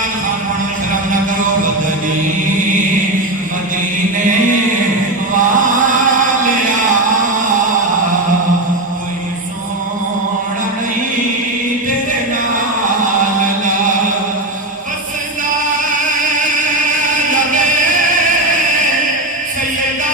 نال خان بنو شرم نہ کرو بدنی مدینے والیا کوئی سونا نہیں تیرے نال بسدا لبے سیدہ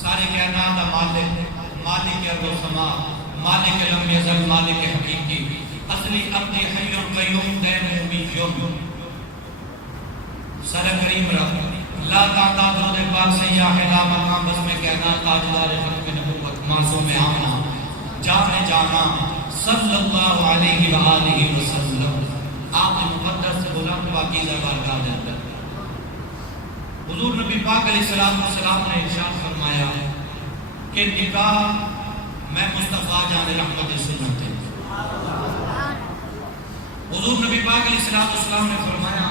سارے کائنات مالک مالک ارض و سما مالک لم یزل مالک حقیقی اصلی ابدی حی القیوم دین امیون سر کریم رب لا تعداد رود پاک سیاح لا مقام بس میں کائنات تاجدار ختم نبوت معصوم آمنہ جان جانا صلی اللہ علیہ وآلہ وسلم آپ مقدس بلند پاکیزہ بارگاہ دے اندر حضور نبی پاک علیہ السلام نے ارشاد فرمایا کہ نکاح میں مصطفیٰ جان رحمت سنت ہے. حضور نبی پاک علیہ السلام نے فرمایا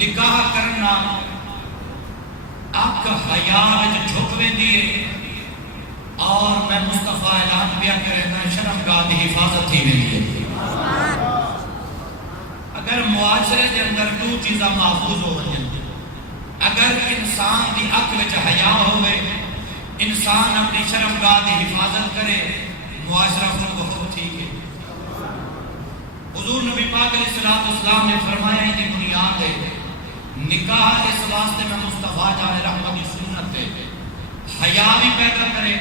نکاح کرنا آپ کا حیا وچ جھکویں دیے اور میں مصطفیٰ اعلان پیا کرنا شرمگاہ دی حفاظت تھی ویندی ہے. اگر معاشرے دے اندر دو چیزاں محفوظ ہو ونجن اگر انسان دی اکھ وچ حیا ہوئے انسان اپنی شرمگاہ دی حفاظت کرے معاشرہ خود بخود ٹھیک ہے. حضور نبی پاک علیہ السلام نے فرمایا یہ بنیاد ہے نکاح اس واسطے میں مصطفیٰ جان رحمت کی سنت ہے حیا بھی پیدا کرے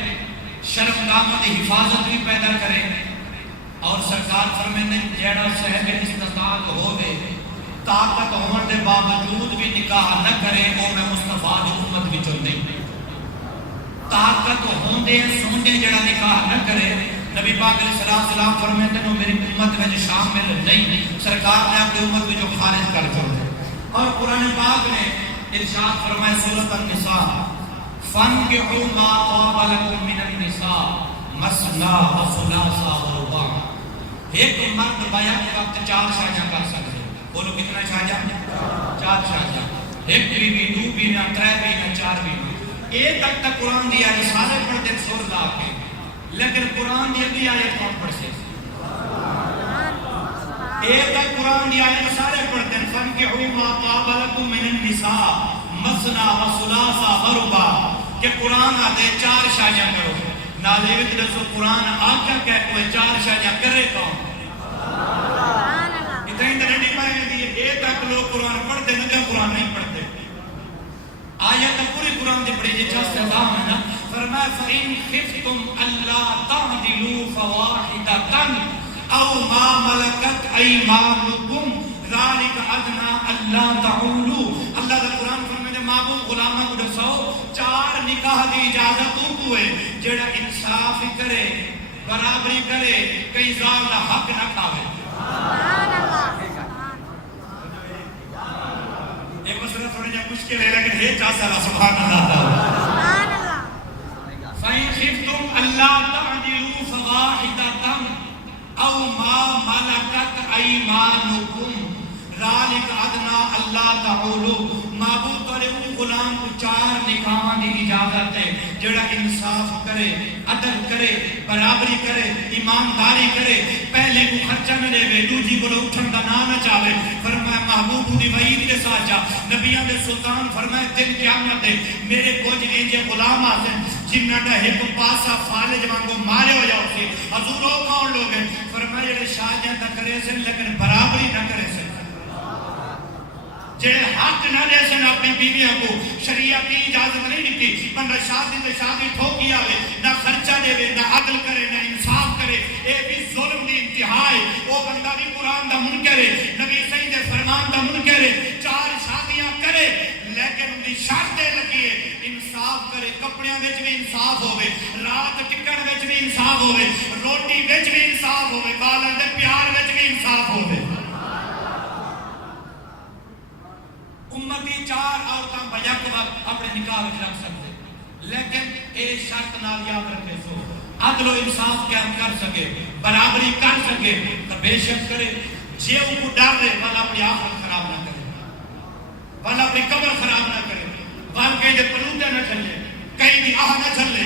شرمگاہ دی حفاظت بھی پیدا کرے اور سرکار فرماتے ہیں جیڑا صاحب استطاعت ہوئے طاقت ہونے کے باوجود بھی نکاح نہ کرے وہ میں مصطفیٰ کی امت بھی چل نہیں. طاقت ہوندے سوندے جڑا نکاح نہ کرے نبی پاک علیہ السلام فرماتے ہیں میری امت میں شامل نہیں سرکار نے اپنی امت میں جو خارج کر چھوڑ دے. اور قرآن پاک نے ارشاد فرمایا سورۃ النساء فانکحوا ما طاب لکم من النساء مثنی وثلاث ورباع. ایک مرد بیک وقت 4 شادیاں کر سکتے. بولو کتنا شاہجہاں 4 شاہجہاں ایک بیوی 2 بیوی 3 بیوی 4 بیوی. ایک تک قرآن دیا ہے سارے پڑھتے ہیں سور لا کے لیکن قرآن دی اگلی آیت کون پڑھ سے ایک تک قرآن دی آیت سارے پڑھتے ہیں فانکحوا ما طاب لکم من النساء مثنی وثلاث ورباع کہ قرآن آتے 4 شادیاں کرو. ناظرین رسول قرآن آقا کہتے ہیں 4 شادیاں کرے کون اتنی درنڈی پائیں گے ایک تک لوگ قرآن پڑھتے ہیں قرآن نہیں پڑھتے. آیت پوری قرآن دی پڑھی جی چاہتے ہیں نا فرمایا فَإِنْ خِفْتُمْ أَلَّا تَعْدِلُوا فَوَاحِدَةً أَوْ مَا مَلَكَتْ أَيْمَانُكُمْ ذَلِكَ أَدْنَىٰ أَلَّا تَعُولُوا. اللہ کا قرآن فرماتے ہیں معبود غلامہ کو دسو 4 نکاح دی اجازت ہوئے جڑا انصاف کرے برابری کرے کئی ظالم حق نہ کھاوے. دوسرا تھوڑا جا مشکل ہے لیکن یہ چاہ سارا سبحان اللہ فَإِنْ خِفْتُمْ أَلَّا تَعْدِلُوا فَوَاحِدَةً أَوْ مَا مَلَكَتْ أَيْمَانُكُمْ ذَلِكَ أَدْنَىٰ أَلَّا تَعُولُوا معبود کرے ان غلام کو 4 نکاح کی اجازت ہے جڑا انصاف کرے عدل کرے برابری کرے ایمانداری کرے پہلے کو خرچہ نہ دے دوجی کو اٹھن دا نہ چاہے فرمایا محبوب دی وعید دے ساجا نبیاں دے سلطان فرمایا دن قیامت دے میرے کچھ انجے غلام آتے جنہاں دا ایک پاسا فالج وانگو مارے ہو جاؤ سی حضور ہو کون لوگ ہیں فرمایا جڑے شاہ جہاں کرے سن لیکن برابری نہ کرے سن جڑے حق نہ دے سن اپنی بیویاں کو شریعت کی اجازت نہیں دیتی بندہ شادی تے شادی ٹھوکی آوے نہ خرچہ دے نہ عدل کرے نہ انصاف کرے اے بھی ظلم دی انتہا ہے وہ بندہ بھی قرآن دا منکر ہے نبی صحیح دے فرمان دا منکر ہے 4 شادیاں کرے لیکن ان دی شرط دے لگی ہے انصاف کرے کپڑیاں وچ بھی انصاف ہوے رات ٹکن وچ بھی انصاف ہوے روٹی وچ بھی انصاف ہوے بالن دے پیار وچ بھی انصاف ہوے امتی 4 عورتاں بیک وقت اپنے نکاح رکھ سکتے لیکن اے شرط نال یاد رکھے سو عدل و انصاف قائم کر سکے برابری کر سکے تو بے شک کرے جے ان کو ڈر دے والا اپنی آخرت خراب نہ کرے والا اپنی قبر خراب نہ کرے والا کہیں دے پلوٹے نہ چلے کہیں دی آہ نہ چلے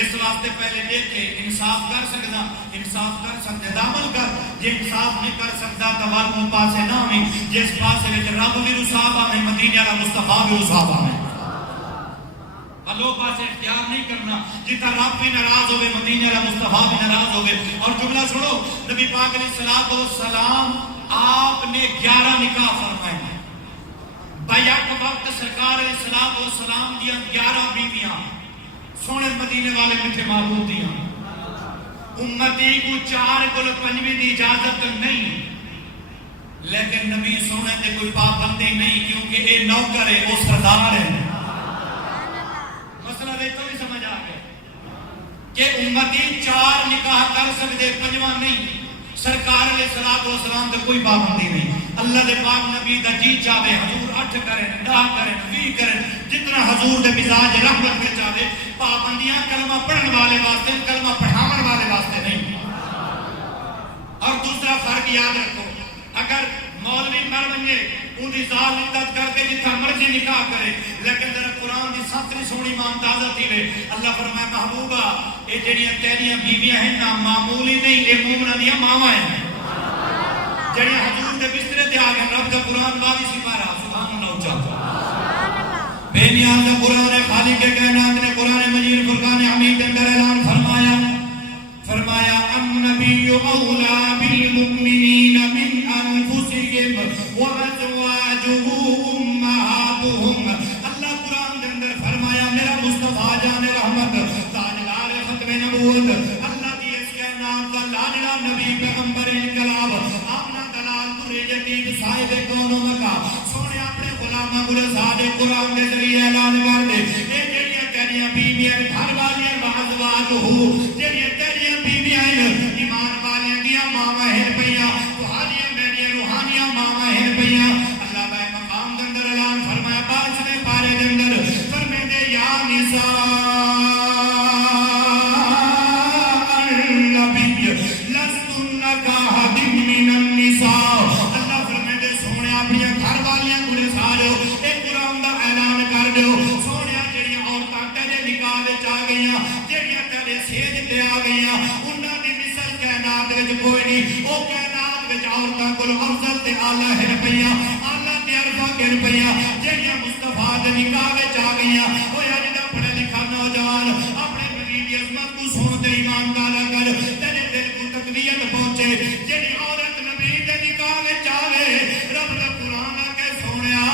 اس واسطے پہلے دیکھے انصاف کر سکتا انصاف کر سکتے دامل کر یہ انصاف نہیں کر سکتا تو والوں پاسے نہ ہوئی جس پاسے وچ رب بھی رساب آمیں مدینے والا مصطفیٰ بھی رساب آمیں اللہ پاسے اختیار نہیں کرنا جتا رب بھی ناراض ہوئے مدینے والا مصطفیٰ بھی ناراض ہوئے اور جملہ سنو نبی پاک علیہ السلام آپ نے 11 نکاح فرمائے بیک وقت سرکار علیہ السلام دیا 11 بیویاں سونے مدینے والے میٹھے معبود دیا امتی کو 4 کل 5 دی اجازت نہیں لیکن نبی سونے دے کوئی پابندی نہیں کیونکہ اے نوکر ہے وہ سردار ہے مسئلہ دیکھ تو بھی سمجھ آ گیا کہ امتی 4 نکاح کر سکتے 5واں نہیں سرکار علیہ السلام دے کوئی پابندی نہیں اللہ دے پاک نبی دا جی چاہے حضور 8 کریں 10 کریں 20 کریں جتنا حضور دے مزاج رحمت میں چاہے پابندیاں کلمہ پڑھن والے واسطے کلمہ پڑھاون والے واسطے نہیں اور دوسرا فرق یاد رکھو اگر مولوی مر بنجے ان کی ذات عدت کر کے جتنا مرضی نکاح کرے لیکن ذرا قرآن کی ستری سونی مان تازہ تھی وے اللہ فرمائے محبوبہ یہ جڑیاں تیریاں بیویاں ہیں نا معمولی نہیں یہ مومنہ دیا ماما ہیں جڑیاں حضور دے بسترے تے آگئے رب کا قرآن 22 پارہ سبحان اللہ اچھا بے نیاز دا قرآن خالق کے کائنات نے قرآن مجید فرقان حمید کے اندر اعلان فرمایا النبی اولا بالمؤمنین من انفسهم وازواجه امہاتهم اللہ قرآن کے اندر فرمایا میرا مصطفیٰ جان رحمت تاجدار ختم نبوت اللہ کی اس کائنات کا لاڈلا نبی پیغمبر انقلاب آمنا دلال تری جدید صاحب کون مکہ سونے اپنے غلامہ گلے سادے قرآن کے ذریعے اعلان کر دے یہ جڑیاں تیریاں بیویاں گھر والیاں وازواجه جڑیاں تیریاں بیویاں ایمان والیاں دیا ماما ہے پیا روحانیاں میریاں روحانیاں ماما ہے پیا اللہ بھائی مقام کے اندر اعلان فرمایا 5ویں پارے کے اندر فرمائے دے یا نساء النبی لستن کاحد من النساء اللہ فرمائے دے سونے اپنی گھر والیاں گلے سارے ایک قرآن دا اعلان کر دیو سونے جڑیاں عورتاں تیرے نکاح وچ آ گئیاں جڑیاں تیرے سیج تے آ گئیاں انہاں دی مثال کائنات وچ کوئی نہیں او کائنات وچ عورتاں کول افضل تے اعلی ہے پیا اعلی تے عرفہ کر پیا جڑیاں مصطفیٰ دے نکاح وچ آ گئیاں او یار دا پڑھے لکھا نوجوان اپنے نبی دی عظمت کو سن تے ایمان کالا کر تیرے دل کو تقویت پہنچے جڑی عورت نبی دے نکاح وچ آوے رب دا قرآن آ کے سونیا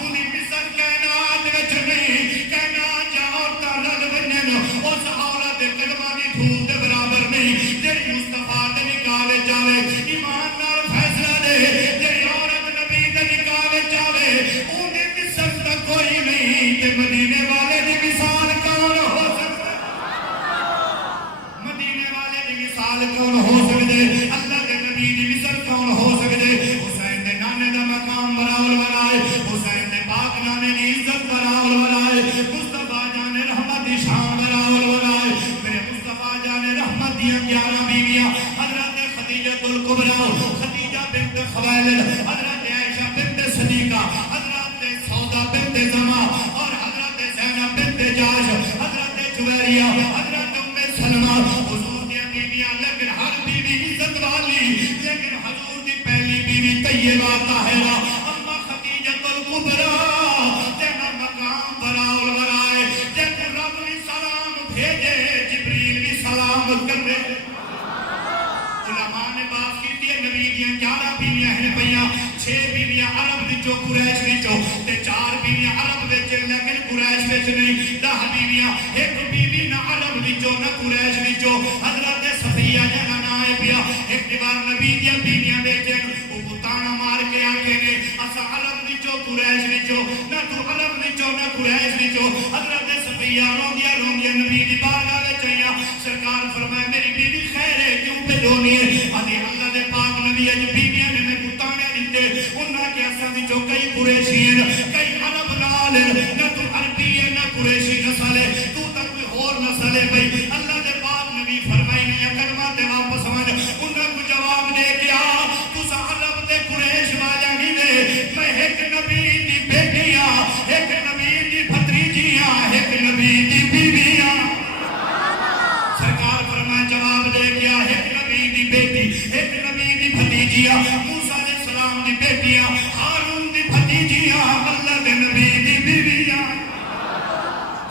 انہی مثال کائنات وچ نہیں کائنات جا عورتاں رل ونجن اس عورت دے قدماں دی دھول دے برابر نہیں جڑی مصطفیٰ دے نکاح وچ آوے ایمان نال فیصلہ دے جڑی عورت نبی دے نکاح وچ آوے اونی مثال دا کوئی نہیں تے مدینے والے دی مثال کون ہو سکتا مدینے والے دی مثال کون ہو سکتے اللہ دے نبی دی مثال کون ہو سکتے حسین دے نانے دا مقام براول بنائے حسین دے پاک جانے کی عزت براول ورائے مصطفیٰ جانے رحمت دی شان براول ورائے میرے مصطفیٰ جانے رحمت دی 11 بیویاں حضرت خدیجہ الکبریٰ خدیجہ بنت خویلد حضرت عائشہ بنت صدیقہ حضرت سودا بنت زما اور حضرت زینب بنت جاش حضرت جویریہ حضرت ام سلمہ حضور دی بیویاں لیکن ہر بیوی عزت والی لیکن حضور دی پہلی بیوی طیبہ طاہرہ اما خدیجہ الکبریٰ تینا مقام براول ورائے جب رب نے سلام بھیجے جبریل بھی سلام کرے علماء نے بات کی تھی نبی دیاں 11 بیویاں ہیں پہیاں 6 بیویاں عرب وچوں قریش وچوں تے 4 بیویاں عرب وچ لیکن قریش وچ نہیں 10 بیویاں ایک بیوی نہ عرب وچوں نہ قریش وچوں حضرت صفیہ جہاں نام ہے پیا ایک بار نبی دیاں بیویاں بیٹھن او بتانا مار کے آکھے نے اسا عرب وچوں قریش وچوں نہ تو عرب وچوں نہ قریش وچوں حضرت صفیہ روندیاں نبی دی بارگاہ وچ آئیاں سرکار فرمائے میری بیوی خیر ہے کیوں پہ رونی ہے ادھی اللہ دے پاک نبی اج بیویاں نے میں بتانے دیتے انہاں کے اساں وچوں کئی قریشی ہیں کئی عرب نال نہ تو عربی ہے نہ قریشی نسل ہے تو تک کوئی اور نسل ہے بھائی اللہ دے پاک نبی فرمائی نہیں کلمہ تے واپس آن انہاں کو جواب دے کے آ تساں عرب تے قریش والا نہیں دے میں ایک نبی دی بیٹیاں ایک نبی دی بھتریجیاں ایک نبی دی بیویاں سرکار فرمائے جواب دے کے آ ایک نبی دی بیٹی ایک نبی دی بھتیجیاں موسیٰ علیہ السلام دی بیٹیاں ہارون دی بھتیجیاں اللہ دے نبی دی بیویاں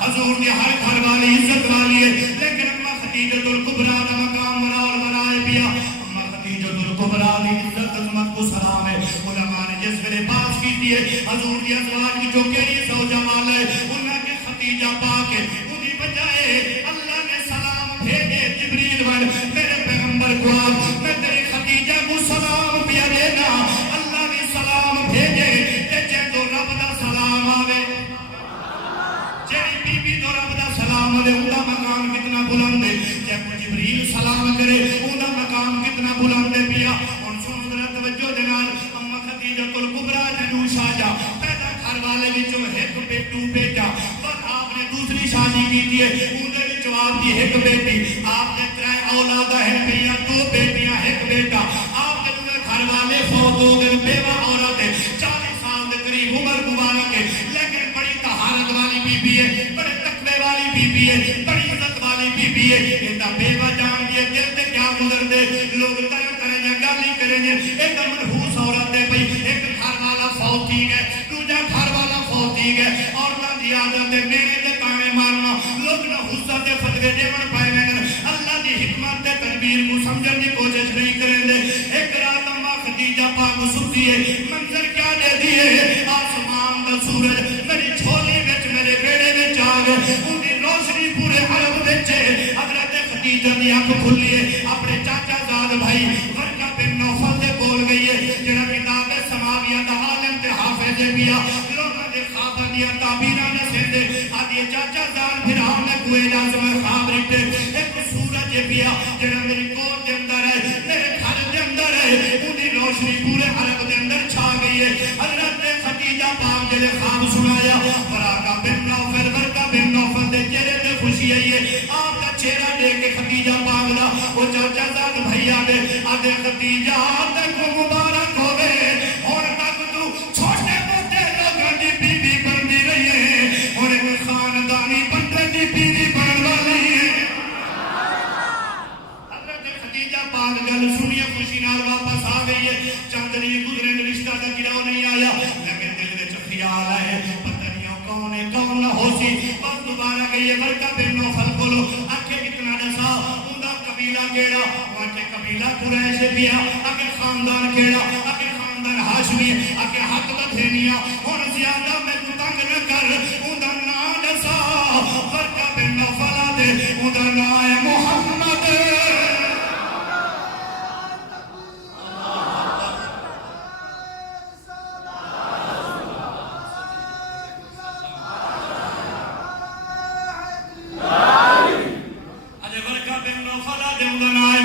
حضور دی ہر گھر والی عزت والی ہے لیکن اما خدیجہ الکبریٰ دا مقام ورائے ورائے پیا اما خدیجہ الکبریٰ دی عزت عظمت کو سلام ہے علماء نے جس ویلے بات کی ہے حضور دی ازواج کی جو کیری زوجہ والا ہے انہاں کے خدیجہ پاک ہے انہی بجائے اللہ نے سلام بھیجے جبریل وال میرے پیغمبر کو میں تیری خدیجہ کو سلام پیا دینا اللہ نے سلام بھیجے جے تو رب دا سلام آوے جیڑی بی بی تو رب دا سلام آوے ان دا مقام کتنا بلند ہے جب جبریل سلام کرے ان دا مقام کتنا بلند ہے پیا ان سنو ذرا توجہ دنال اما خدیجہ الکبریٰ جنو شاجہ پیدا گھر والے وچوں ایک بیٹو بیٹا پر آپ نے دوسری شادی کی ہے ان دے وچوں آپ دی ایک بیٹی آپ نے 3 اولاد ہیں پیا 2 بیٹیاں ایک بیٹا آپ کے گھر والے فوت ہو گئے بیوہ عورت ہے 40 سال کے قریب عمر مبارک ہے لیکن بڑی طہارت والی بی بی ہے بڑے تقوی والی بی بی ہے بڑی عزت والی بی بی ہے ایتا بیوہ جان دی دل تے کیا گزر دے لوگ طرح طرح یا گالی کریں گے ایک منحوس عورت ہے بھائی ایک گھر والا فوت ہی گئے دوجا گھر والا فوت ہی گئے عورتاں دی عادت ہے میرے تے تانے مارنا لوگ نہ حصہ تے فتوے دیون پائے اللہ دی حکمت تے تدبیر کو سمجھنے کی کوشش نہیں کریں دے ایک رات اما خدیجہ پاک ستی ہے منظر کیا دے دیے آسمان دا سورج میری چھولی وچ میرے بیڑے وچ آ گئے ان کی روشنی پورے عرب وچ حضرت خدیجہ دی اکھ کھلی ہے اپنے چاچا زاد بھائی ورقہ بن نوفل دے کول گئی ہے جڑا کتاب سماویہ دا عالم تے حافظ پیا لوکاں دے خواباں دی تعبیراں نسیندے آدی چاچا زاد پھران نے کوئی لازم خواب رٹے ایک سورج پیا جڑا میری کوٹ دے اندر ہے میرے گھر دے اندر ہے انہی روشنی پورے عرب دے اندر چھا گئی ہے حضرت خدیجہ پاک جلے خواب سنایا ورقہ بن نوفل ورقہ بن نوفل دے چہرے تے خوشی آئی ہے آپ کا چہرہ دیکھ کے خدیجہ پاک دا وہ چاچا زاد بھیا دے آدھے خدیجہ تے کو مبارک ہو گئے اور تک تو چھوٹے موٹے لوگاں دی بیوی بندی رہی ہے اور ایک خاندانی بندے دی بیوی بن والی ہے حضرت خدیجہ پاک گل سنیے خوشی نال واپس آ گئی ہے چند نہیں گزرے رشتہ دا گراؤ نہیں آیا لیکن دل وچ خیال آئے پتہ نہیں کون ہے کون نہ ہو سی بس دوبارہ گئی ہے ورقہ بن نوفل کولو آکھے اتنا دسا اوندا قبیلہ کیڑا آکھے قبیلہ قریش پیا آکھے خاندان کیڑا آکھے خاندان ہاشمی آکھے حق بدھینیاں ہن زیادہ میں کو تنگ نہ کر اوندا نام دسا ورقہ بن نوفل دے اوندا نام ہے محمد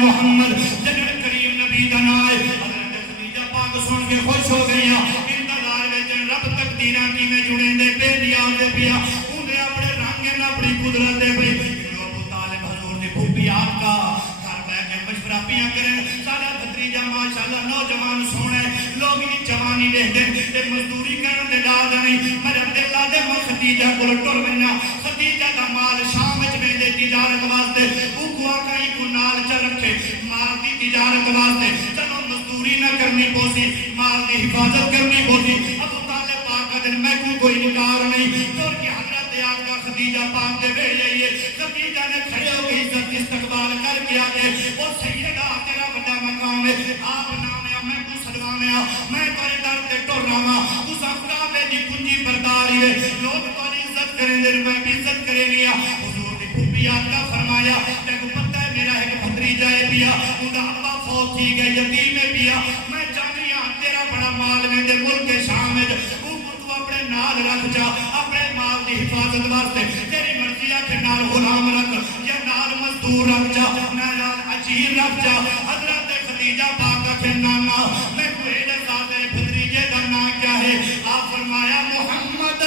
محمد جنر کریم نبی دا نام ہے حضرت خدیجہ پاک سن کے خوش ہو گئی انتظار وچ رب تقدیراں کیویں جڑیں دے دی آدھے پیا انہیں اپنے رنگ اپنی قدرت دے پئی ابو طالب حضور دی پھوپھی آپ کا گھر بیٹھ کے مشورہ پیا کریں سارا بھتریجا ماشاءاللہ نوجوان سونے لوگ دی جوانی دیکھ دے تے مزدوری کرن دے داد نہیں میرے دل دے میں خدیجہ کول ٹر وینا خدیجہ دا مال شام وچ ویندے تجارت واسطے او کو کئی کو نال چ رکھے مال دی تجارت واسطے چلو مزدوری نہ کرنی پوسی مال دی حفاظت کرنی پوسی ابو طالب پاک دن میں کوئی انکار نہیں تو کہ حضرت آقا خدیجہ پاک دے ویلے یہ خدیجہ نے کھڑے ہو کے عزت استقبال کر کے آگے او سیدہ تیرا بڑا مقام ہے آپ نام میں کو سلوانے میں تیرے در تے ٹر رہا تو کعبے دی کنجی برداری ہے لوگ تیری عزت کریں دے میں بھی عزت کریں گیا حضور دی پھوپھی آقا فرمایا تے کو پتہ ہے میرا ایک بھتریجا ہے پیا اوندا ابا فوت تھی گئے یتیم ہے پیا میں چاہنی ہاں تیرا بڑا مال میں دے ملک شام ہے او تو اپنے نال رکھ جا اپنے مال دی حفاظت واسطے تیری مرضی ہے کہ نال غلام رکھ یا نال مزدور رکھ جا نال اجیر رکھ جا حضرت خدیجہ پاک کے نانا میں کوئی ذات بھتریجے دا نام کیا ہے آپ فرمایا محمد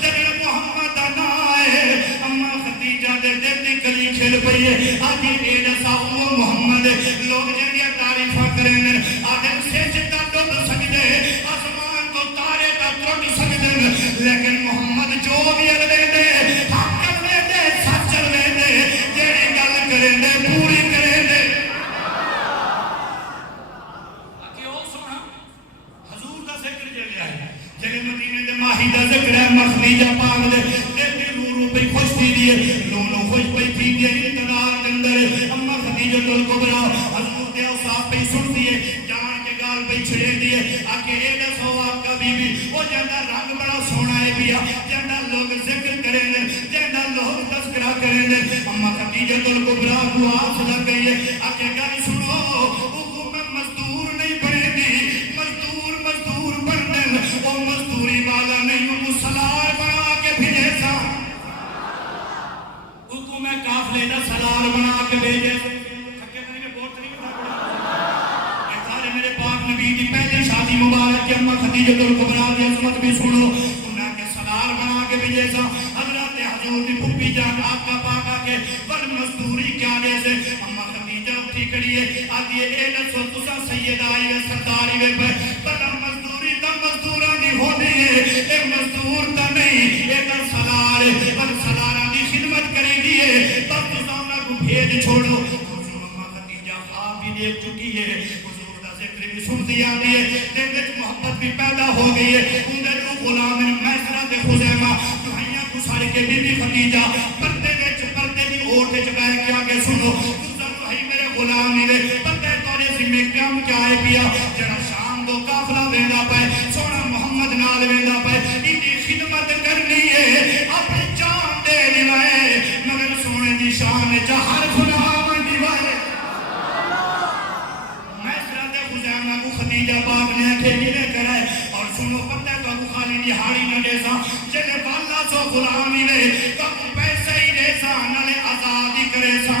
تیرے محمد نام ہے اما خدیجہ دے دل دی گلی کھل پئی ہے آدھی میرا صاحب محمد لوگ جنیا تعریفاں کریں آدھے سے جتا ڈب سکتے آسمان کو تارے کا ٹوٹ سکتے لیکن محمد جو بھی اگلے دے حق کرنے دے سچ چلنے دے جیڑی گل کریں دے پوری کریں دے حضور دا ذکر چلیا ہے جگہ مدینے دے ماہی دا ذکر ہے خدیجہ پاک دے دل دی رو رو پہ خوش تھی دیئے لونو خوش پہ تھی دیئے انتظار کے اندر اما خدیجہ الکبریٰ حضور دے اوصاف پہ سن دیئے جان کے گال پہ چھڑے دیئے آکے ایڈا سواب کا بی بی وہ جنہ رنگ بڑا سونا ہے بیا جنہ لوگ ذکر کریں دے جنہ لوگ تذکرہ کریں دے اما خدیجہ الکبریٰ کو آس لگ گئی ہے آکے گل سنو حکومت مزدور نہیں بنے دی مزدور بن دن وہ مزدوری والا نہیں وہ سلار بنا کے بھیجے سا حکومت کافلے دا سلار بنا کے بھیجے تھکے نہیں کہ بہت نہیں بتا یہ سارے میرے پاک نبی دی پہلی شادی مبارک کی اما خدیجہ الکبریٰ دی عظمت بھی سنو انہاں کے سلار بنا کے بھیجے سا حضرت حضور دی پھوپھی جان آپ کا پاکا کے پر مزدوری کیا جیسے اما خدیجہ اٹھی کھڑی ہے آدھی اے نسو تسا سید آئی ہے سرداری وے پر مزدوری تا مزدورہ نہیں ہو دی ہے اے مزدور تا نہیں اے تا سلار ہے پر سلارہ دی خدمت کریں دیئے پر تسا انہاں کو بھیج چھوڑو حضور اما خدیجہ خواب بھی دیکھ چکی ہے حضور دا ذکر بھی سن دیا دیئے دل وچ محبت بھی پیدا ہو گئی ہے اندر جو غلام میسرہ دے خزیمہ دہائیاں کو سارے کے بی بی خدیجہ پردے دی اوٹ وچ بیٹھ کے آگے سنو تسا دہائی میرے غلام ہی دے پردے توڑے سی میں کم کیا ہے پیا جڑا شام دو کافلہ ویندا پے سونا محمد نال ویندا پے انہی خدمت کرنی ہے اپنی جان دے دیوائے مگر سونے دی شان چا ہر خدا دیوائے میسرہ دے خزیمہ کو خدیجہ پاک نے کھیلی نے کرائے اور سنو پتہ تو ابو خالی نہاڑی نہ دے سا جنہیں والا سو غلامی نے تو پیسے ہی دے سا نلے آزادی کرے سا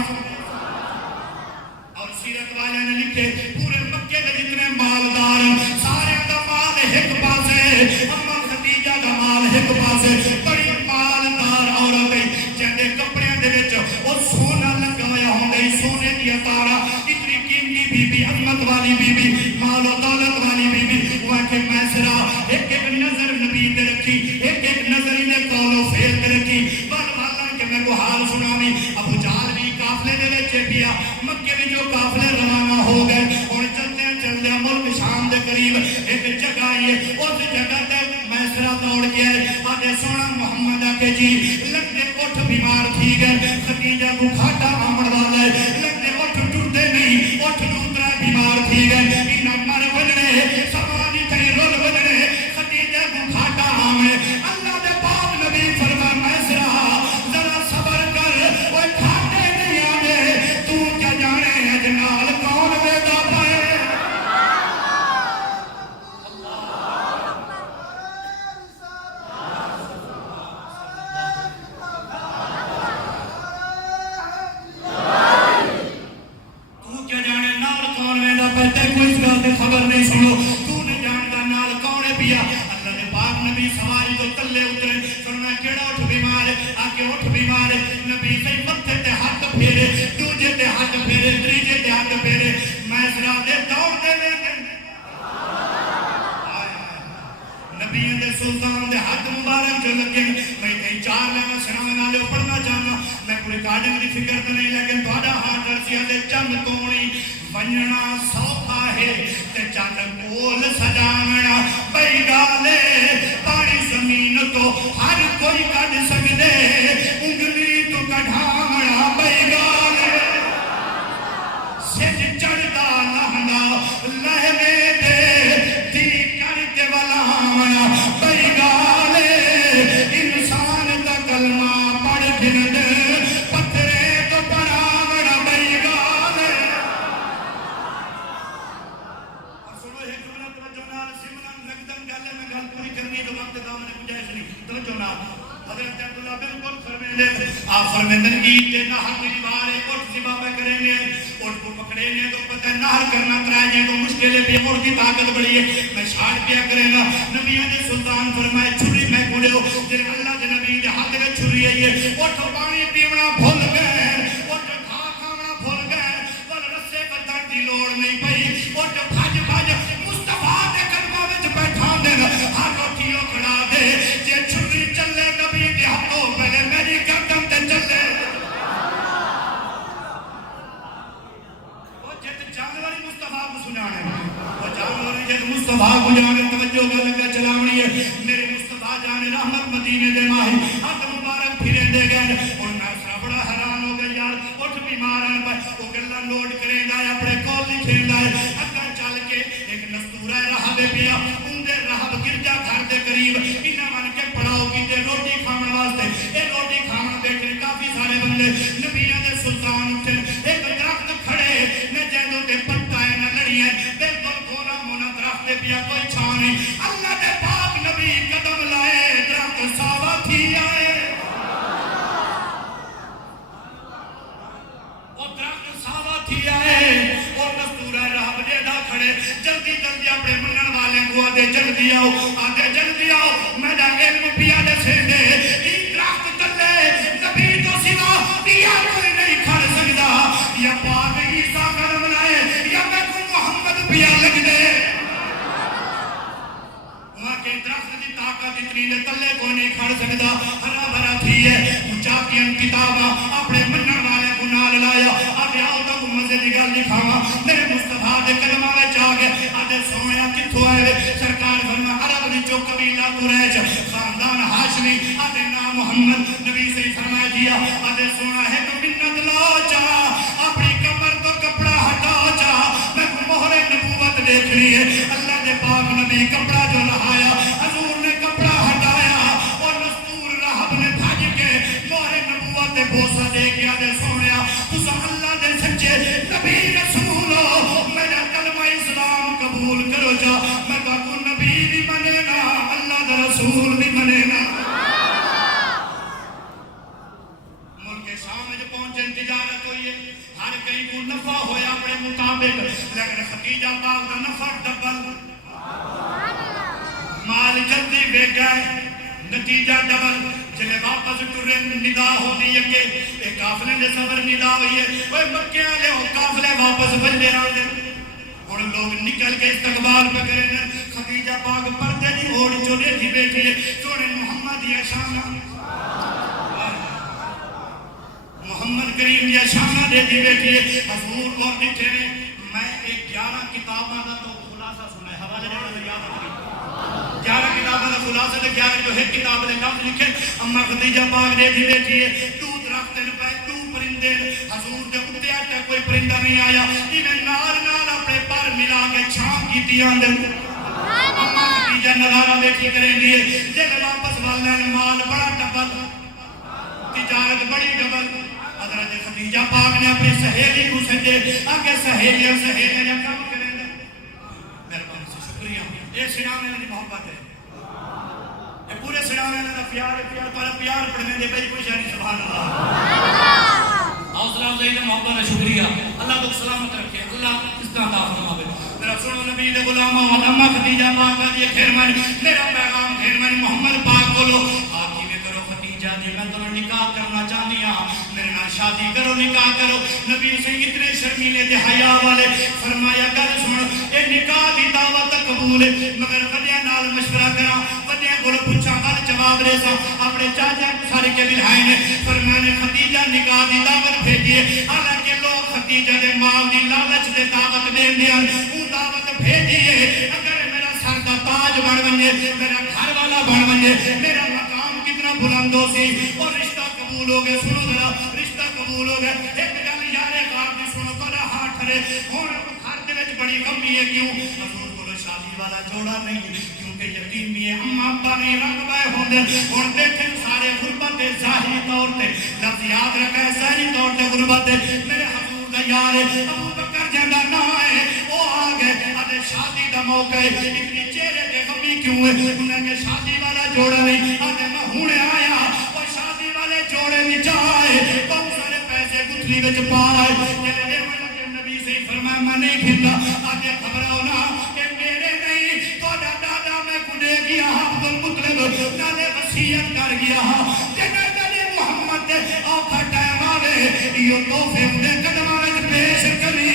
اور سیرت والے نے لکھے پورے مکے کے جتنے مالدار سارے دا مال ایک پاسے اما خدیجہ دا مال ایک پاسے بڑی مالدار عورت جنہیں کپڑے دے وچ او سونا لگایا ہوندے سونے دی تارا اتنی قیمتی بی بی عظمت والی بی بی مال و دولت والی بی بی وہ کہ میسرہ ایک نظر نبی تے رکھی ایک نظر انہیں قول و فعل تے رکھی والا کہ میں کو حال سناوی ابو جہل بھی قافلے دے وچ پیا مکے میں جو قافلے روانہ ہو گئے اور چلتے ملک شام دے قریب ایک جگہ ہے اس جگہ تے میسرہ دوڑ گیا آدھے سونا محمد آکے جی لگنے اٹھ بیمار تھی گئے خدیجہ کو کھاٹا آمڑ والا ہے لگنے اٹھ ٹوٹے نہیں اٹھ دوسرا بیمار تھی گئے انہاں مر بجنے سوانی تھی رول بجنے خدیجہ کو کھاٹا آمڑے اللہ دے پاک نبی فرما میسرہ ذرا صبر کر وہ کھاٹے نہیں آنے تو کیا جانے اجنال کون بیدا پائے خبر نہیں سنو تو نے جانتا نال کون ہے پیا اللہ نے پاک نبی سواری تو تلے اترے فرمایا فرمایا کیڑا اٹھ بیمار آ کے اٹھ بیمار نبی سے متھے تے ہاتھ پھیرے دوجے تے ہاتھ پھیرے تیجے تے ہاتھ پھیرے میں سرا دے دوڑ دے لے نبی دے سلطان دے ہاتھ مبارک جو لگے میں کئی چار لینا سنانے والے پڑھنا چاہنا میں پوری گارڈن کی فکر تو نہیں لیکن تھوڑا ہاتھ رسیا دے چند تونی ونجنا سوکھا ہے تے چند کول سجاونا بھئی گالے پانی زمین تو ہر کوئی کٹ سکدے انگلی تو کڈھاونا بھئی گالے سج چڑھدا لہندا لہنے دے دی کر کے ولاونا بھئی گالے انسان دا کلمہ پڑھ گن دے پتھرے تو بناونا بھئی گالے اور سنو ایک جملہ توجہ نال سمنان لگدن گالے میں گل پوری کرنی تو وقت دا میں نے گنجائش نہیں توجہ نال حضرت عبداللہ بالکل فرمیندے آپ فرمیندن عید دے نہر کی دیوار ہے اٹھ سی بابا کریں گے اٹھ کو پکڑیں گے تو پتہ نہر کرنا کرائیں تو مشکل ہے بھی اور کی طاقت بڑی ہے میں شاڑ پیا کریں گا نبی نے سلطان فرمائے چھری میں کوڑے ہو جن اللہ کے نبی دے ہاتھ میں چھری ہے یہ اٹھ پانی پیونا بھول گئے اٹھ کھا کھانا بھول گئے پر رسے بدن دی لوڑ نہیں پئی اٹھ بھج بھج مصطفیٰ دے قدموں وچ بیٹھا دے ہر روٹیوں کھڑا دے جے چھری چلے نبی دے ہاتھوں پہلے میری گردن تے چلے وہ جت جانوری مصطفیٰ کو سنانے وہ جانوری جت مصطفیٰ کو جانے توجہ کا لگا چلاونی ہے میرے مصطفیٰ جانے رحمت مدینے دے ماہی ہاتھ مبارک پھرے دے گئے اور ناسا بڑا حیران ہو گیا یار اٹھ بیماران پر وہ گلہ نوٹ کریں گا اپنے کول لکھیں گا اگر چل کے ایک نستورہ رہا دے پیا ان دے رہا گرجا گھر دے قریب انہاں من کے پڑاؤ کی دے روٹی کھانے واسطے اے روٹی کھانا بیٹھے کافی سارے بندے نبیوں دے سلطان اٹھے ایک درخت کھڑے نہ جیندوں دے پتہ ہے نہ لڑی ہے بالکل کونا مونا درخت دے پیا کوئی چھاں نہیں اللہ دے پاک نبی قدم لائے درخت ساوا تھی آئے وہ درخت ساوا تھی آئے اور نستورہ رہب جیدہ کھڑے جلدی جلدی اپنے منن والے کو آدھے جلدی آؤ میرا علم پیا دے سیندے این درخت تلے نبی تو سوا پیا کوئی نہیں کھڑ سکتا یا پاک عیسیٰ قدم لائے یا میں کو محمد پیا لگ دے وہاں کے درخت دی طاقت اتنی نے تلے کوئی نہیں کھڑ سکتا ہرا بھرا تھی ہے اچھا کی ان کتابہ اپنے منن والے کو نال لایا اب آؤ تو مزے دی گل دکھاوا میرے مصطفیٰ دے قدمہ میں جا گئے آدھے سویا کتھو آئے سرکار فرما عرب نیچو قبیلہ قریش خاندان ہاشمی آدھے نام محمد نبی سے فرمایا دیا آدھے سونا ہے تو منت لاؤ چاہا اپنی کمر تو کپڑا ہٹاؤ چاہا میں کو مہر نبوت دیکھنی ہے اللہ دے پاک نبی کپڑا جو لہایا حضور نے کپڑا ہٹایا اور نستور رہب نے بھاج کے مہر نبوت دے بوسہ دے گیا دے سونیا تسا اللہ دے سچے نبی رسول ہو میرا کلمہ اسلام قبول کرو جا میں کہا نبی بھی بنے نا اللہ دے رسول بھی بنے نا ملک شام میں پہنچے تجارت ہوئی ہے ہر کہیں کو نفع ہویا اپنے مطابق لیکن خدیجہ پاک دا نفع ڈبل مال جلدی بے گئے نتیجہ ڈبل جنہیں واپس ٹرے ندا ہوتی ہے کہ ایک قافلے نے سفر ندا ہوئی ہے وہ مکے آلے ہو قافلے واپس بجے آلے اور لوگ نکل کے استقبال پہ کریں خدیجہ پاک پردے نہیں اوڑ چولے تھی بیٹھی ہے سونے محمد یا شامہ محمد کریم یا شامہ دے دی بیٹھی ہے حضور اور نٹھے نے میں ایک 11 کتابہ دا تو خلاصہ سنا ہے حوالے نے یاد رکھی 11 کتابوں کا خلاصہ دے 11 جو ہے کتاب نے کام لکھے اما خدیجہ پاک دے دی بیٹھی ہے تو درخت نے پہ تو پرندے حضور دے اتے آٹا کوئی پرندہ نہیں آیا انہیں نال اپنے پر ملا کے چھام کی تیان دے اما خدیجہ نظارہ بیٹھی کریں دیئے جب واپس والن مال بڑا ڈبل تجارت بڑی ڈبل حضرت خدیجہ پاک نے اپنی سہیلی کو سجے آگے سہیلیاں یا کام کریں گے مہربانی سے شکریہ یہ سنانے والی محبت ہے یہ پورے سنانے والا پیار پڑھنے دے بھائی کوئی شہری سبحان اللہ حوصلہ افزائی محبت ہے شکریہ اللہ کو سلامت رکھے اللہ اس طرح عطا فرمائے میرا سنو نبی دے غلامہ ولما خدیجہ پاک کا یہ خیر مانی میرا پیغام خیر مانی محمد پاک بولو آقی میں کرو خدیجہ جی میں تمہیں نکاح کرنا چاہتی ہوں، میرے نال شادی کرو، نکاح کرو۔ نبی سے اتنے شرمیلے تے حیا والے فرمایا گل سن، اے نکاح دی دعوت قبول ہے مگر وڈیاں نال مشورہ کراں، وڈیاں کول پوچھاں، گل جواب دے سا۔ اپنے چاچا کو سارے کے بلائے نے فرمایا خدیجہ نکاح دی دعوت بھیجیے، حالانکہ لوگ خدیجہ دے مال دی لالچ دے دعوت دین دیاں، او دعوت بھیجیے اگر میرا سر دا تاج بن ونجے، میرا گھر والا بن ونجے، میرا مقام کتنا بلند ہو سی، اور رشتہ قبول ہو گئے۔ سنو ذرا رشتہ قبول ہو گئے۔ ایک گل یارے غار دی سنو تھوڑا ہاتھ ٹھرے، ہن گھر دے وچ بڑی کمی ہے، کیوں حضور کول شادی والا جوڑا نہیں، کیونکہ یتیمی ہے، اماں ابا نہیں رقبے ہوندے، ہن بیٹھے سارے غربت ظاہری طور تے، لفظ یاد رکھے ظاہری طور تے غربت، میرے حضور دا یار ابو بکر جندا نہ ہے، او آ گئے اتے شادی دا موقع ہے، اتنی چہرے تے غمی کیوں ہے؟ انہاں نے شادی والا جوڑا نہیں، اتے میں ہنے آیا او شادی والے جوڑے وچ جائے، بہت سارے پیسے گٹھلی وچ پائے، جڑے نبی سے فرمایا میں نہیں کھندا، اتے گھبراؤ نہ کہ میرے نہیں تہاڈا دادا میں کڈے گیا عبد المطلب نالے وصیت کر گیا، جنہیں نبی محمد دے اوکھا ٹائم آوے یہ تحفے اندے قدماں وچ پیش کری۔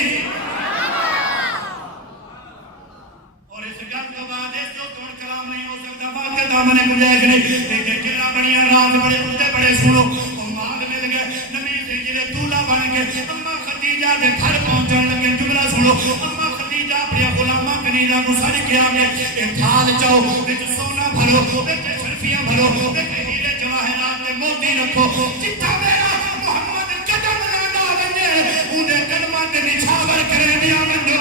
اور اس گل تو بعد اس تو کلام نہیں ہو سکتا، واقعہ دامن گنجائش نہیں، لیکن جنہ بڑیاں راز بڑے بڑے بڑے سنو، مال مل گئے، نبی سے جڑے دولہا بن گئے، اما خدیجہ دے گھر پہنچن لگے، جملہ سنو، اما خدیجہ اپنے غلاماں کنیزاں کو سڑ کے آگے، ایک تھال چاؤ، وچ سونا بھرو، وچ شرفیاں بھرو، وچ ہیرے جواہرات تے موتی رکھو، جتھا میرا محمد قدم نہ ڈالے اونہے قدماں تے نچھاور کرے دیا منجو،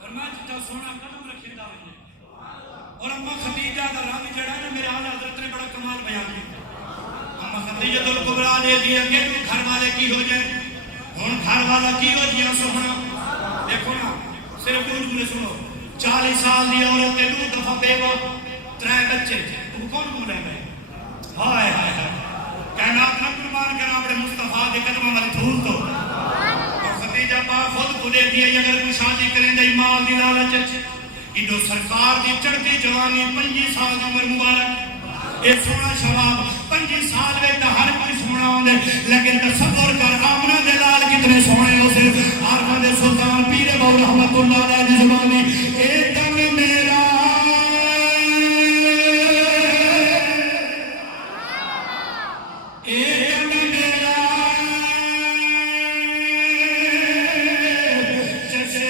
فرمایا جتھا سونا قدم رکھے دا ونجے۔ اور اما خدیجہ دا رنگ جڑا ہے میرے اعلی حضرت نے بڑا کمال بیان کیا، اما خدیجہ الکبریٰ دے دیا کہ گھر والے کی ہو جائے، ہن گھر والا کی ہو جائے سونا، دیکھو نا صرف کچھ جملے سنو، 40 سال دی عورت تے 2 دفعہ بیوہ، 3 بچے، وہ کون بولے گئے؟ ہائے ہائے ہائے، کائنات نہ قربان کرا اپنے مصطفیٰ دے قدموں والی دھول تو، اور خدیجہ پاک خود کو دے دیا اگر کوئی شادی کریں دے مال دی لالچ، ایڈو سرکار دی چڑھتی جوانی 25 سال دی عمر مبارک، اے سونا شباب 25 سال میں تو ہر کوئی سونا ہوندے، لیکن تصور کر آمنہ دے لال کتنے سونے ہو سے، عارفہ دے سلطان پیر بہو رحمت اللہ علیہ دی زبانی، اے دم میرا اے دم میرا جیسے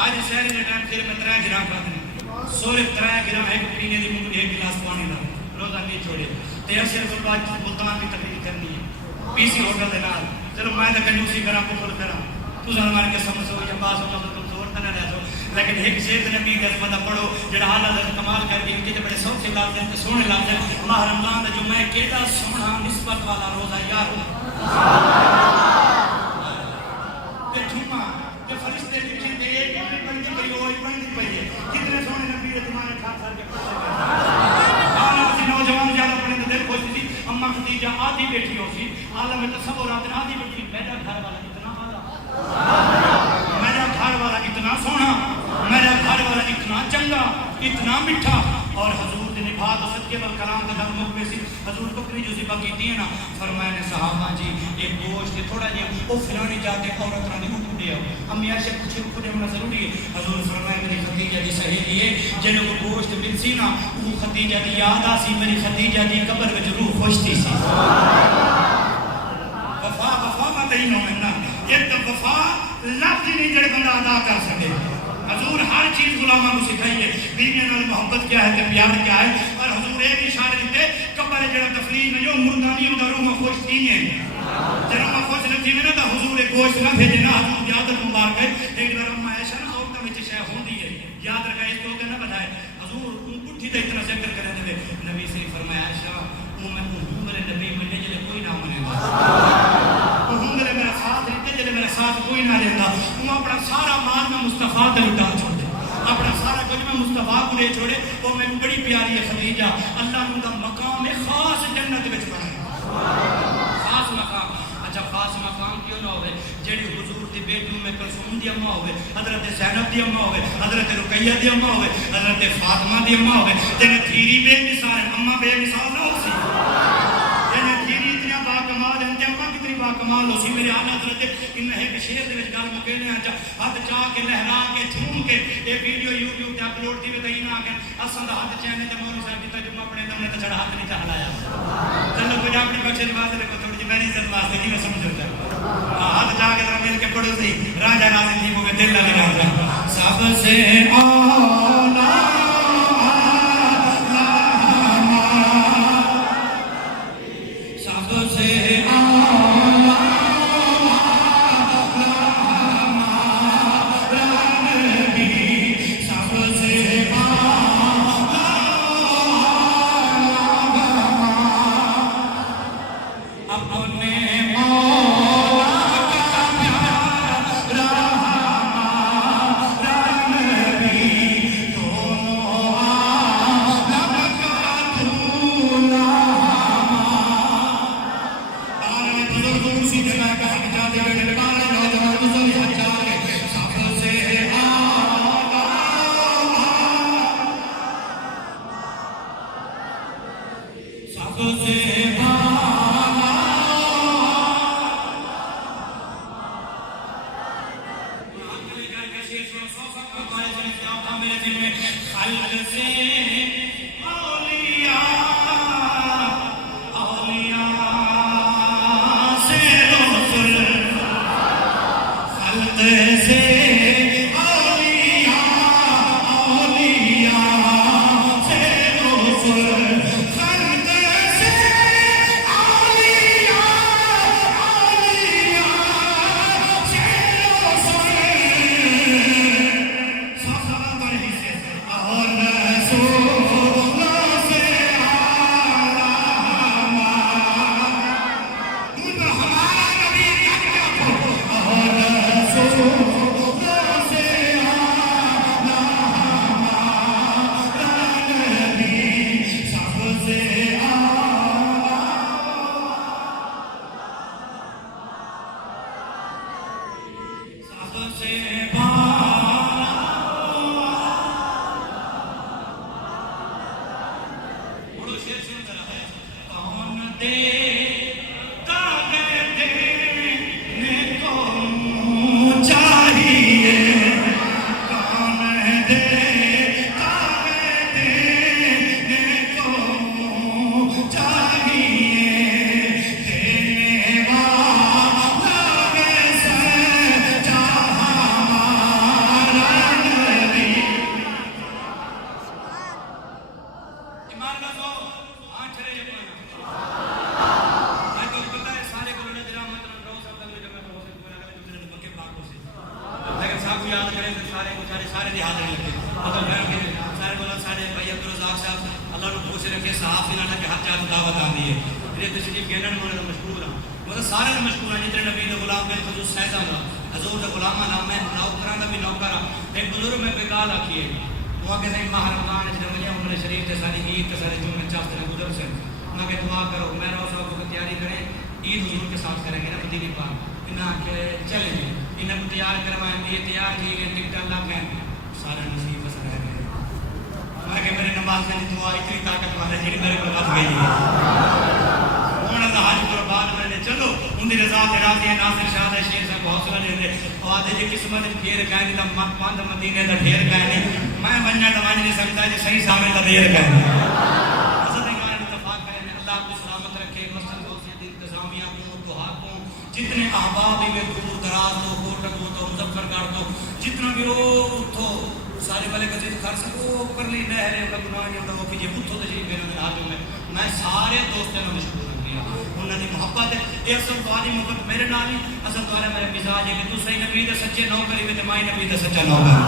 آج شہر کے ٹائم پھر میں 3 گرام کھا دیں سورے 3 گرام ایک پینے دی منگلی 1 گلاس پانی دا روزہ نہیں چھوڑے تے اصل کو بعد ملتان کی تقریر کرنی ہے پی سی ہوٹل دے نال چلو میں تے کنجوسی کرا کفر کرا تو زمان کے سمجھ سو یا پاس ہو تو تم زور نہ لے جاؤ لیکن ایک شیر نبی کا بندہ پڑھو جڑا حالت کمال کر کے کہ بڑے سوچ سے لفظ ہیں سونے لفظ ہیں ماہ رمضان دا جو میں کیڑا سونا نسبت والا روزہ یار تے ٹھیما کہ فرشتے لکھیں تے ایک بندی پئی ہوئی بندی پئی ہے کتنے سونے نبی دے تمہارے کھا کھا کے پڑھے نوجوان زیادہ پڑھے تو دل خوش تھی اما خدیجہ آدھی بیٹھی ہو سی عالم تصور آدھی بیٹھی میرا گھر والا اتنا آدھا میرا گھر والا اتنا سونا میرا گھر والا اتنا چنگا اتنا میٹھا اور حضور نے نبھا تو صدقے بل کلام کا در مقبے سی حضور بکری جو سی بکی دی نا فرمایا نے صحابہ جی ایک گوشت تھوڑا جہا وہ فلانی جاتے عورت رانی کو کھڑے ہو امی عائشہ کچھ کھڑے ہونا ضروری ہے حضور فرمایا میری خدیجہ دی سہیلی ہے جنہوں کو گوشت مل سی نا وہ خدیجہ دی یاد آ سی میری خدیجہ دی قبر میں روح خوش تھی سی وفا میں تین ہوں نا یہ تو وفا لفظ نہیں جڑے بندہ ادا کر سکے حضور ہر چیز غلامہ کو سکھائیے بیویوں نال محبت کیا ہے تے پیار کیا ہے اور حضور ایک اشارے دیتے قبر جڑا تفریح نہیں ہو مردہ نہیں ہوں روح میں خوش تھی ہیں جب میں خوش نہیں تھی نا تو حضور ایک گوشت نہ بھیجے نا حضور یاد مبارک ہے ایک بار اما عائشہ نا عورتوں میں شے ہوندی ہے یاد رکھا اس کو کہ نہ بتائے حضور ان پٹھی تے اتنا ذکر کرنے دے نبی سے فرمایا عائشہ میں میرے نبی ملنے جلے کوئی نہ منے گا میرے میرا ساتھ رہتے جلے میرے ساتھ کوئی نہ لیتا وہ اپنا سارا مال میں مصطفیٰ تے اٹھا چھوڑ دے اپنا سارا کچھ میں مصطفیٰ کو لے چھوڑے وہ میں بڑی پیاری ہے خدیجہ اللہ نے ان مقام میں خاص جنت وچ بنایا خاص مقام اچھا خاص مقام کیوں نہ ہوئے جیڑی حضور دی بیٹی میں کلثوم دی اماں ہوئے حضرت زینب دی اماں ہوئے حضرت رقیہ دی اماں ہوئے حضرت فاطمہ دی اماں ہوئے تیرے تھیری بے مثال ہے اماں بے مثال نہ ہو سی تیرے تھیری اتنا با کمال ہے تے اماں کتنی با کمال ہو سی میرے آنا حضرت ان ایک شیر دے وچ گل مکینے آ ہاتھ چاہ کے لہرا کے جھوم کے یہ ویڈیو یوٹیوب تے اپلوڈ تھی تے نہ کہ اساں دا ہاتھ چاہنے تے مولوی صاحب تے جمعہ پڑھے تے تے چھڑا ہاتھ نہیں چلایا چلو کوئی اپنی بخشش واسطے کو تھوڑی جی میری عزت واسطے نہیں میں سمجھتا ہاتھ چاہ کے ذرا مل کے پڑھو صحیح راجا راضی تھی وہ دل لگے راجا سب سے اولا یاد کرے تو سارے دی حاضر لگے مطلب میں کہ سارے بولا سارے بھائی عبدالرزاق صاحب اللہ نے خوش رکھے صاحب سے نہ کہ ہر جگہ دعوت آندی ہے یہ تشریف گینن میں مشکور ہوں مطلب سارے مشکور ہیں جتنے نبی دے غلام کے خصوص سیدہ دا حضور دے غلامہ نام ہے نوکراں دا بھی نوکر ہاں ایک بزرگ میں کوئی گال آکھی ہے وہاں کہ صحیح ماہ رمضان ہے جنہوں نے عمر شریف تے ساری عید تے سارے جمعے چاہتے ہیں گزر سے انہاں کہ دعا کرو میں روز کو تیاری کریں عید حضور کے ساتھ کریں گے نا مدینے پاک انہاں کہ چلیں گے انہاں کو تیار کروائیں یہ تیار کی گئے ٹکٹ اللہ گئے سارے نصیب بس رہ گئے میں کہ میری نماز میں دعا اتنی طاقت والے جڑی میرے کو بس گئی ہے ہن اللہ حج قربان میں نے چلو ان دی رضا تے راضی ہے ناصر شاہ دے شیر صاحب حوصلہ دے دے اور دے جی قسمت پھیر کہنے دا پاند مدینے دا ڈھیر کہنے میں بننا دواج نہیں سکتا جو صحیح سامنے دا دیر کہنے حضرت گان اتفاق کریں اللہ کو سلامت رکھے مسجد کو انتظامیہ کو دعا کو جتنے احباب میں دور دراز تو کوٹک ہو تو مظفر گڑھ تو جتنا بھی ہو تو سارے والے کا چیز کر سکو اوپر لی نہرے کا گناہ نہیں ہوتا وہ کہ یہ بتھو تجریب میرے ہاتھوں میں سارے دوستوں میں مشکور ہوں انہوں نے محبت ہے یہ اصل توالی محبت میرے نال ہی اصل توالا میرے مزاج ہے کہ تو صحیح نبی دے سچے نوکری میں تمہاری نبی دے سچا نوکر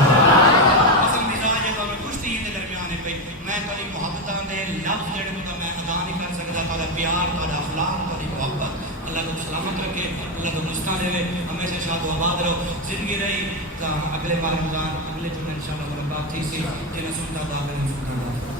اصل مزاج ہے تو ہمیں کشتی ہی درمیان ہے پئی میں کبھی محبتاں دے لفظ جڑے ہوتا میں ادا نہیں کر سکتا تھا پیار تھا اخلاق تھا محبت اللہ کو سلامت رکھے اللہ کو رستہ دے ہمیشہ شاد و آباد رہو زندگی رہی تو اگلے بار رمضان اگلے جمعے انشاءاللہ ملاقات تھی سی جنہیں سنتا تھا